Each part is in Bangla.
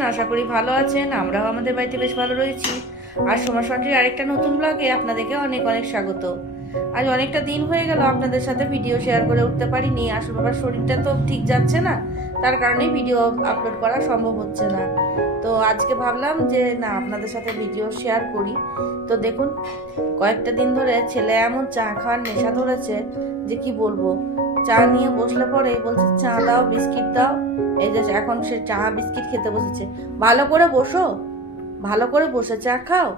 আশা করি ভালো আছেন। আমরাও আমাদের বাড়িতে বেশ ভালো রয়েছি। আর সোমা সন্টির আরেকটা নতুন ব্লগে আপনাদেরকে অনেক অনেক স্বাগত। আজ অনেকটা দিন হয়ে গেল, আপনাদের সাথে ভিডিও শেয়ার করে উঠতে পারিনি। আসলে বাবার শরীরটা তো ঠিক যাচ্ছে না। তার কারণেই ভিডিও আপলোড করা সম্ভব হচ্ছে না। তো আজকে ভাবলাম যে, না, আপনাদের সাথে ভিডিও শেয়ার করি। তো দেখুন, কয়েকটা দিন ধরে ছেলে এমন চা খাওয়ার নেশা ধরেছে যে কি বলব? চা নিয়ে বসলে পরে বলছে, চা দাও, বিস্কিট দাও। এই যে এখন সে চা, বিস্কিট খেতে বসেছে। ভালো করে বসো, ভালো করে বসে চা খাও,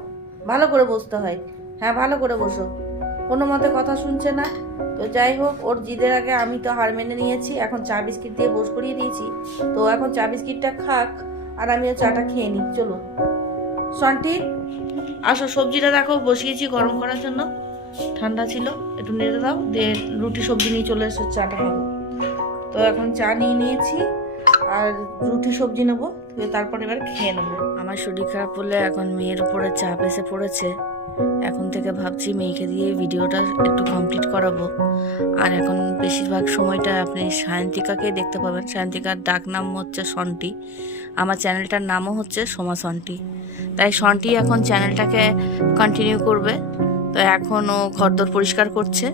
ভালো করে বসতে হয়। হ্যাঁ ভালো করে বসো, কোনো মতে কথা শুনছে না। তো যাই হোক, ওর জিদের আগে আমি তো হার মেনে নিয়েছি, এখন চা, বিস্কিট দিয়ে বস করিয়ে দিয়েছি। তো এখন চা, বিস্কিটটা খাক, আর আমিও চাটা খেয়ে নিই, চলুন। সন্টি, আসো, সবজিটা দেখো, বসিয়েছি গরম করার জন্য। ঠান্ডা ছিল, একটু নেড়ে দাও, দিয়ে রুটি সবজি নিয়ে চলে এসে, চাটা খাব। তো এখন চা নিয়ে নিয়েছি, আর রুটি সবজি নেব তারপর এবার খেয়ে নেব। আমার শরীর খারাপ হলে এখন মেয়ের উপরে চাপ এসে পড়েছে। এখন থেকে ভাবছি মেয়েকে দিয়ে ভিডিওটা একটু কমপ্লিট করাবো। আর এখন বেশিরভাগ সময়টা আপনি সায়ন্তিকাকে দেখতে পাবেন। সায়ন্তিকার ডাক নাম হচ্ছে সন্টি। আমার চ্যানেলটার নামও হচ্ছে সোমা সন্টি। তাই সন্টি এখন চ্যানেলটাকে কন্টিনিউ করবে। তো এখন ও ঘরদোর পরিষ্কার করছে।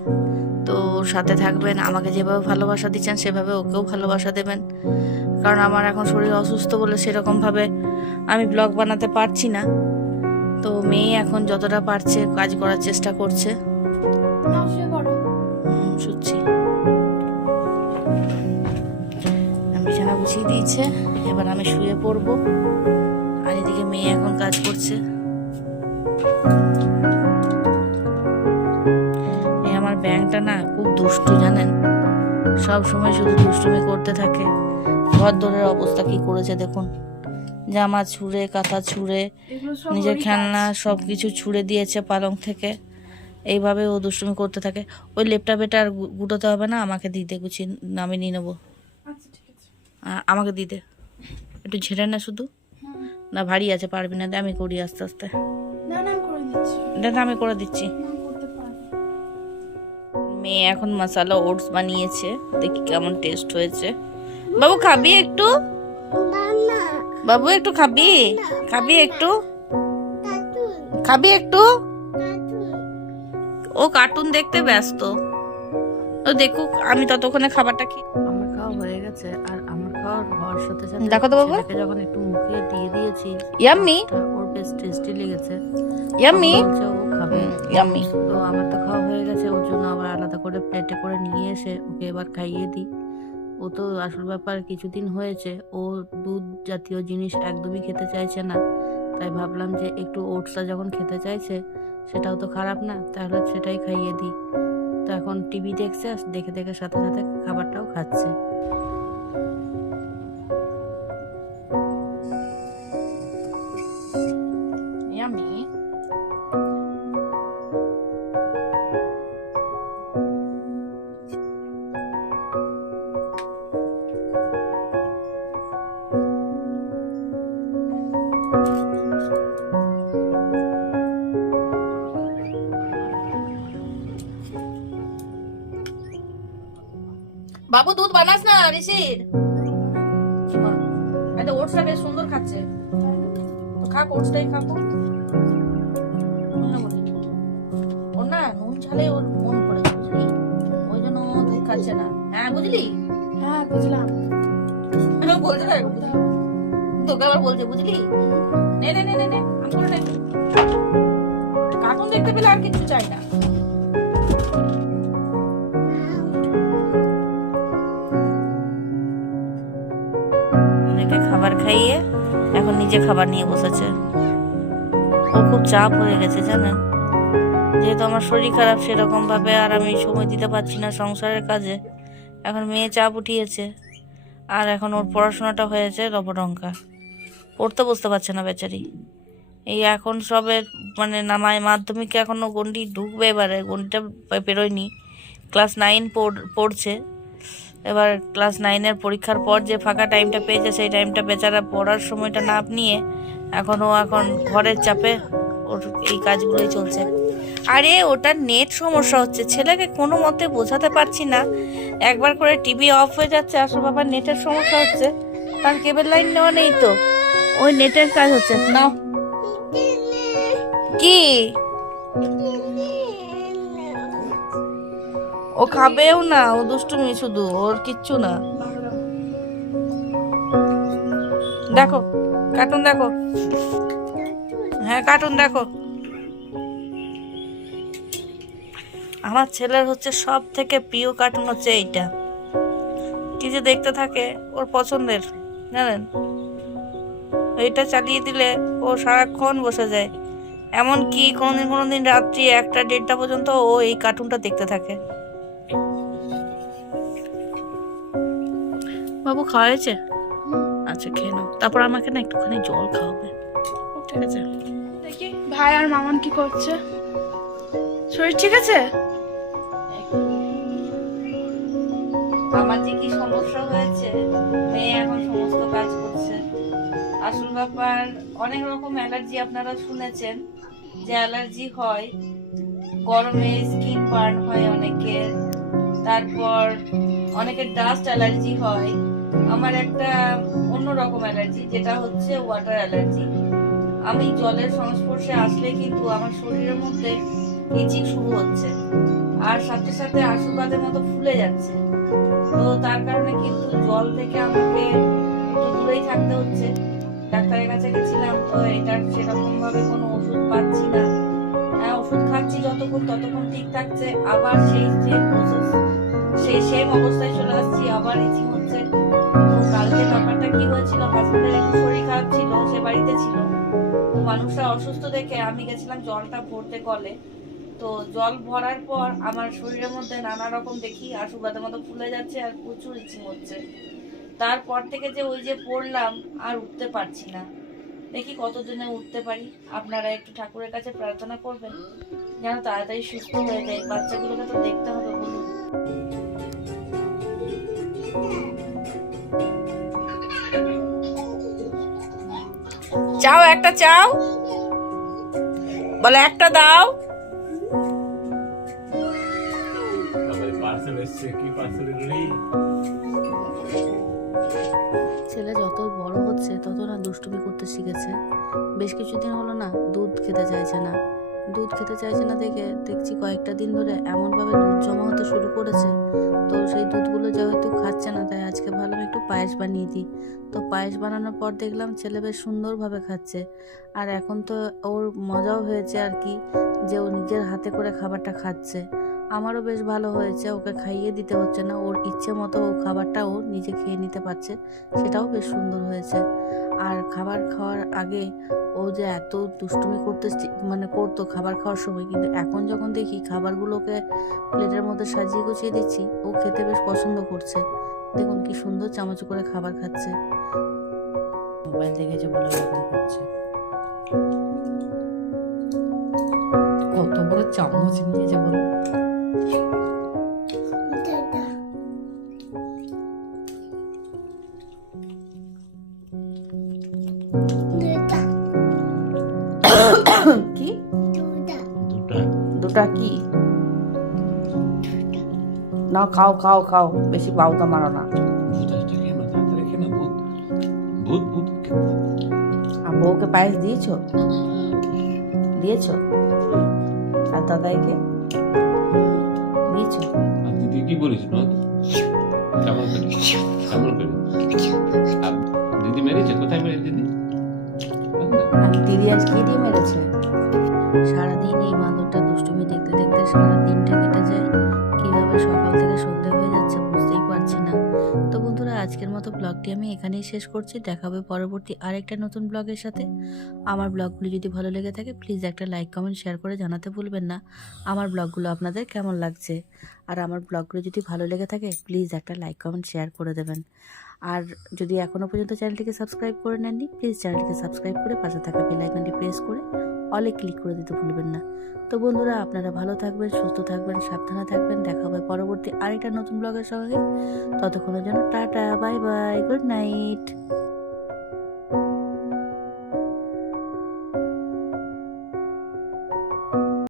তো সাথে থাকবেন আমাকে যেভাবে ভালোবাসা দিচ্ছেন সেভাবে ওকেও ভালোবাসা দেবেন। কারণ আমার এখন শরীর অসুস্থ বলে সেরকমভাবে আমি ব্লগ বানাতে পারছি না। তো মেয়ে এখন যতটা পারছে কাজ করার চেষ্টা করছে। শুচ্ছি। বিছানা গুছিয়ে দিয়েছে এবার আমি শুয়ে পড়ব। আর এদিকে মেয়ে এখন কাজ করছে। ব্যাংকটা না খুব দুষ্টু জানেন? সব সময় শুধু দুষ্টুমি করতে থাকে। ঘর দরের অবস্থা কি করেছে দেখুন। জামা ছুঁড়ে কাঁথা ছুঁড়ে নিজের খেলনা সব কিছু ছুঁড়ে দিয়েছে পালং থেকে। এইভাবে ও দুষ্টুমি করতে থাকে। ওই লেপটা বেটা আর গুটোতে হবে না আমাকে দিতে গুছিয়ে আমি নিয়ে নেব। আচ্ছা আমাকে দিতে। একটু ঝেড়ে না শুধু। না ভারী আছে পারবি না দে আমি করি আস্তে আস্তে। না আমি করে দিচ্ছি। মেয়ে এখন মশালা ওটস বানিয়েছে। দেখি কেমন টেস্ট হয়েছে। বাবু খাবি একটু? বাবু একটু খাবি? খাবি একটু? খাবি একটু? ও কার্টুন দেখতে ব্যস্ত। ও দেখুক আমি ততক্ষণে খাবারটা খেয়ে আমার খাওয়া হয়ে গেছে আর আমার খাওয়ার হওয়ার সাথে সাথে দেখো তো বাবা। যখন একটু মুখে দিয়ে দিয়েছি ইয়াম্মি ওর বেশ টেস্টি লেগেছে। ও খাবে ইয়াম্মি তো আমার তো খাওয়া হয়ে গেছে ওর জন্য আবার আলাদা করে প্লেটে করে নিয়ে এসে ওকে এবার খাইয়ে দিই। ও তো আসল ব্যাপার কিছুদিন হয়েছে ও দুধ জাতীয় জিনিস একদমই খেতে চাইছে না। তাই ভাবলাম যে একটু ওটসটা যখন খেতে চাইছে সেটাও তো খারাপ না তাহলে সেটাই খাইয়ে দিই। তো এখন টিভি দেখছে আর দেখে দেখে সাথে সাথে খাবারটাও খাচ্ছে। বাবু দুধ বানাস না ঋষির। এটা ওটসটা বেশ সুন্দর খাচ্ছে। তো খাক ওটসটাই খাব। ওর না নুন ঝালে ওর মন পড়েছে বুঝলি? ওই জন্য দুধ খাচ্ছে না। হ্যাঁ বুঝলি? হ্যাঁ বুঝলাম। বলতে পারে তোকে আবার বলছে বুঝলি? নে নে নে নে নে আমি করে নে কার্টুন দেখতে পেলে আর কিছু চাই না। মেয়েকে খাবার খাইয়ে এখন নিজে খাবার নিয়ে বসেছে। ওর খুব চাপ হয়ে গেছে, জানেন? যেহেতু আমার শরীর খারাপ সেরকম ভাবে আর আমি সময় দিতে পারছি না সংসারের কাজে, এখন মেয়ে চাপ উঠিয়েছে। আর এখন ওর পড়াশোনাটা হয়েছে লবডঙ্কা পড়তে বসতে পারছে না বেচারি। এই এখন সবে মানে নামায় মাধ্যমিকে এখনও গন্ডি ঢুকবে এবারে গন্ডিটা পেরোয়নি। ক্লাস নাইন পড়, পড়ছে। এবার ক্লাস নাইনের পরীক্ষার পর যে ফাঁকা টাইমটা পেয়েছে সেই টাইমটা বেচারা পড়ার সময়টা না নিয়ে এখন ও এখন ঘরের চাপে ওর এই কাজগুলোই চলছে। আরে ওটার নেট সমস্যা হচ্ছে, ছেলেকে কোনো মতে বোঝাতে পারছি না। একবার করে টিভি অফ হয়ে যাচ্ছে, আসলে বাবা নেটের সমস্যা হচ্ছে, কারণ কেবল লাইন নেওয়া নেই তো। ওই নেটের কাজ হচ্ছে, নাও। কি? ও খাবেও না, ও দুষ্টুমি শুধু, ওর কিচ্ছু না। দেখো কার্টুন দেখো। হ্যাঁ কার্টুন দেখো। আমার ছেলের হচ্ছে সব থেকে প্রিয় কার্টুন হচ্ছে এইটা। কি যে দেখতে থাকে, ওর পছন্দের, জানেন? এইটা চালিয়ে দিলে ও সারাক্ষণ বসে যায়। এমন কি কোনোদিন কোনোদিন রাত্রি একটা দেড়টা পর্যন্ত ও এই কার্টুনটা দেখতে থাকে। বাবু খাওয়া হয়েছে আচ্ছা খেয়ে নাও। তারপর আমাকে না একটুখানি জল খাওয়াবে। ঠিক আছে? দেখি ভাই আর মামন কি করছে? শরীর ঠিক আছে? আমার যে কি সমস্যা হয়েছে? মেয়ে এখন সমস্ত কাজ করছে। আসল ব্যাপার অনেক রকম অ্যালার্জি আপনারা শুনেছেন যে অ্যালার্জি হয় গরমে স্কিন বার্ন হয় অনেকের তারপর অনেকের ডাস্ট অ্যালার্জি হয়। আমার একটা অন্য রকম অ্যালার্জি, যেটা হচ্ছে ওয়াটার অ্যালার্জি। আমি জলের সংস্পর্শে আসলে কিন্তু আমার শরীরের মধ্যে ইচিং শুরু হচ্ছে। আর সাথে সাথে আশীর্বাদের মতো ফুলে যাচ্ছে। তো তার কারণে কিন্তু জল থেকে আমাকে দূরেই থাকতে হচ্ছে। ডাক্তারের কাছে গেছিলাম, তো এটার সেরকম ভাবে কোনো ওষুধ পাচ্ছি না। হ্যাঁ ওষুধ খাচ্ছি যতক্ষণ, ততক্ষণ ঠিক থাকছে। আবার সেই সেম প্রসেস সেই সেম অবস্থায় চলে আসছি, আবার ইচিং হচ্ছে। ছিল তো মানুষরা অসুস্থ দেখে আমি গেছিলাম জলটা ভরতে কলে। তো জল ভরার পর আমার শরীরের মধ্যে নানা রকম দেখি আশুবাদের মতো ফুলে যাচ্ছে আর প্রচুর ইচিং হচ্ছে। তারপর থেকে যে ওই যে পড়লাম আর উঠতে পারছি না। দেখি কতদিনে উঠতে পারি। আপনারা একটু ঠাকুরের কাছে প্রার্থনা করবেন, যেন তাড়াতাড়ি সুস্থ হয়ে যায়। বাচ্চাগুলোকে তো দেখতে হবে বলুন। চাও একটা চাও? বলে একটা দাও। ছেলে যত বড় হচ্ছে তত না দুষ্টুমি করতে শিখেছে। বেশ কিছুদিন হলো না দুধ খেতে চাইছে না। দুধ খেতে চাইছে না দেখে দেখছি কয়েকটা দিন ধরে এমনভাবে দুধ জমা হতে শুরু করেছে। তো সেই দুধগুলো যেহেতু খাচ্ছে না, তাই আজকে ভাবলাম একটু পায়েস বানিয়ে দিই। তো পায়েস বানানোর পর দেখলাম ছেলে বেশ সুন্দরভাবে খাচ্ছে। আর এখন তো ওর মজাও হয়েছে আর কি, যে ও নিজের হাতে করে খাবারটা খাচ্ছে। আমারও বেশ ভালো হয়েছে, ওকে খাইয়ে দিতে হচ্ছে না। ওর ইচ্ছে মতো ও খাবারটা ও নিজে খেয়ে নিতে পারছে, সেটাও বেশ সুন্দর হয়েছে। আর খাবার খাওয়ার আগে ও যে এত দুষ্টুমি করতে মানে করতো খাবার খাওয়ার সময়, কিন্তু এখন যখন দেখি খাবারগুলোকে প্লেটের মধ্যে সাজিয়ে গুছিয়ে দিচ্ছি, ও খেতে বেশ পছন্দ করছে। দেখুন কি সুন্দর চামচ করে খাবার খাচ্ছে। মোবাইল দেখেছে বলে করছে। কত বড় চামচ নিয়েছে বলো। কি দুটা কি? না খাও খাও খাও। বেশি বাউতা মারো না। আর বউকে পায়েস দিয়েছ? দিয়েছ? আর দাদাইকে? দিয়েছ আর দিদি কি বলিস না কেমন করে? কেমন করে? দিদি মেরেছে? কোথায় মেরেছে দিদি? দিদি আজ কি দিয়ে মেরেছে? সারাদিন এই বাঁদরটা ব্লগটি আমি এখানেই শেষ করছি। দেখা হবে পরবর্তী আরেকটা নতুন ব্লগের সাথে। আমার ব্লগগুলি যদি ভালো লেগে থাকে প্লিজ একটা লাইক কমেন্ট শেয়ার করে জানাতে ভুলবেন না। আমার ব্লগগুলো আপনাদের কেমন লাগছে? আর আমার ব্লগগুলো যদি ভালো লেগে থাকে প্লিজ একটা লাইক কমেন্ট শেয়ার করে দেবেন। আর যদি এখনও পর্যন্ত চ্যানেলটিকে সাবস্ক্রাইব করে নেননি প্লিজ চ্যানেলটিকে সাবস্ক্রাইব করে পাশে থাকা বেল আইকনটি প্রেস করে অলে ক্লিক করে দিতে ভুলবেন না। তো বন্ধুরা, আপনারা ভালো থাকবেন, সুস্থ থাকবেন, সাবধানে থাকবেন। দেখা হবে পরবর্তী আরেকটা নতুন ব্লগের সঙ্গে। ততক্ষণের জন্য tata bye bye good night